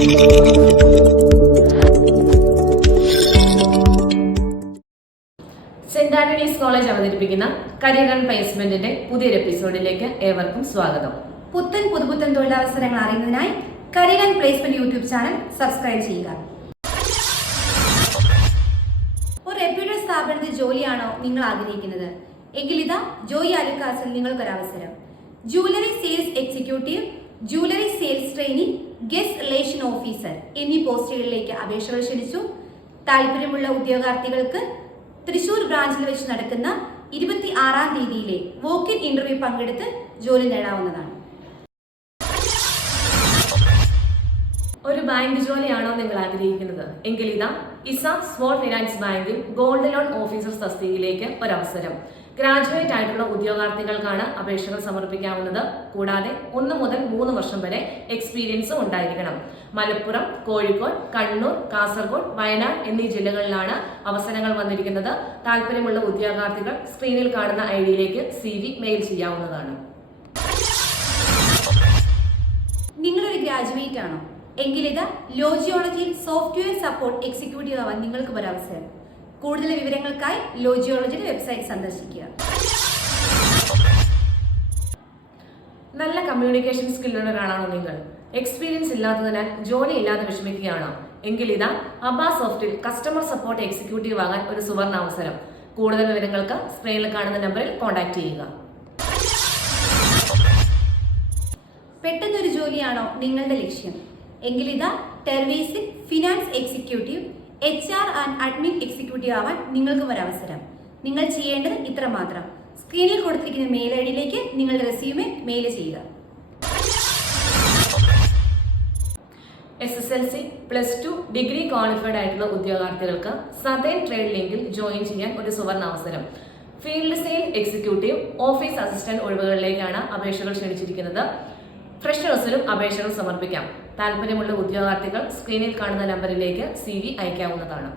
Saint Antony's College അവതരിപ്പിക്കുന്ന career and പ്ലേസ്മെന്റിന്റെ പുതിയൊരു എപ്പിസോഡിലേക്ക് ഏവർക്കും സ്വാഗതം. പുതുപുത്തൻ തൊഴിലവസരങ്ങൾ അറിയുന്നതിനായി career and placement YouTube channel subscribe ചെയ്യുക. ഒരു റെപ്യൂട്ടഡ് സ്ഥാപനത്തിൽ ജോലിയാണോ നിങ്ങൾ ആഗ്രഹിക്കുന്നത്? എങ്കിൽ ഇതാ ജോയി ആലുക്കാസിൽ നിങ്ങൾക്കൊരവസരം. Jewellery sales executive, jewellery sales trainee, guest relation officer എന്നീ പോസ്റ്റുകളിലേക്ക് അപേക്ഷകൾ ക്ഷണിച്ചു. താല്പര്യമുള്ള ഉദ്യോഗാർത്ഥികൾക്ക് തൃശൂർ ബ്രാഞ്ചിൽ വെച്ച് നടക്കുന്ന 26-ാം തീയതിയിലെ വോക്ക് ഇൻ ഇന്റർവ്യൂ പങ്കെടുത്ത് ജോലി നേടാവുന്നതാണ്. ഒരു ബാങ്ക് ജോലിയാണോ നിങ്ങൾ ആഗ്രഹിക്കുന്നത്? എങ്കിൽ ഇതാ ഇസ സ്മോൾ ഫിനാൻസ് ബാങ്കിൽ ഗോൾഡ് ലോൺ ഓഫീസർ തസ്തികയിലേക്ക് ഒരവസരം. ഗ്രാജുവേറ്റ് ആയിട്ടുള്ള ഉദ്യോഗാർത്ഥികൾക്കാണ് അപേക്ഷകൾ സമർപ്പിക്കാവുന്നത്. കൂടാതെ 1 മുതൽ 3 വർഷം വരെ എക്സ്പീരിയൻസും ഉണ്ടായിരിക്കണം. മലപ്പുറം, കോഴിക്കോട്, കണ്ണൂർ, കാസർഗോഡ്, വയനാട് എന്നീ ജില്ലകളിലാണ് അവസരങ്ങൾ വന്നിരിക്കുന്നത്. താല്പര്യമുള്ള ഉദ്യോഗാർത്ഥികൾ സ്ക്രീനിൽ കാണുന്ന ഐഡിയിലേക്ക് CV മെയിൽ ചെയ്യാവുന്നതാണ്. നിങ്ങളൊരു ഗ്രാജുവേറ്റ് ആണോ? എങ്കിൽ ഇത് ലോജിയോളജിയിൽ സോഫ്റ്റ്വെയർ സപ്പോർട്ട് എക്സിക്യൂട്ടീവ് ആവാൻ നിങ്ങൾക്ക് ഒരവസരം. കൂടുതൽ വിവരങ്ങൾക്കായി ലോജിയോളജിയുടെ വെബ്സൈറ്റ് സന്ദർശിക്കുക. നല്ല കമ്മ്യൂണിക്കേഷൻ സ്കില്ലുള്ളവരാണോ നിങ്ങൾ? എക്സ്പീരിയൻസ് ഇല്ലാത്തതിനാൽ ജോലി ഇല്ലാതെ വിഷമിക്കുകയാണോ? എങ്കിൽ ഇതാ അബാ സോഫ്റ്റിൽ കസ്റ്റമർ സപ്പോർട്ട് എക്സിക്യൂട്ടീവ് ആകാൻ ഒരു സുവർണ അവസരം. കൂടുതൽ വിവരങ്ങൾക്ക് സ്ക്രീനിൽ കാണുന്ന നമ്പറിൽ കോൺടാക്ട് ചെയ്യുക. പെട്ടെന്നൊരു ജോലിയാണോ നിങ്ങളുടെ ലക്ഷ്യം? എങ്കിൽ ഇതാ ടെർവീസിൽ finance executive, HR and admin executive ആവാൻ നിങ്ങൾക്കും ഒരവസരം. നിങ്ങൾ ചെയ്യേണ്ടത് ഇത്രമാത്രം: സ്ക്രീനിൽ കൊടുത്തിരിക്കുന്ന മെയിൽ ഐഡിയിലേക്ക് നിങ്ങളുടെ റെസ്യൂമെ മെയിൽ ചെയ്യുക. SSLC, +2, ഡിഗ്രി ക്വാളിഫൈഡ് ആയിട്ടുള്ള ഉദ്യോഗാർത്ഥികൾക്ക് സതേൺ ട്രേഡ് ലിങ്കിൽ ജോയിൻ ചെയ്യാൻ ഒരു സുവർണ അവസരം. Field sale executive, office assistant ഒഴിവുകളിലേക്കാണ് അപേക്ഷകൾ ക്ഷണിച്ചിരിക്കുന്നത്. ഫ്രഷേഴ്സിലും അപേക്ഷകൾ സമർപ്പിക്കാം. താല്പര്യമുള്ള ഉദ്യോഗാർത്ഥികൾ സ്ക്രീനിൽ കാണുന്ന നമ്പറിലേക്ക് CV അയക്കാവുന്നതാണ്.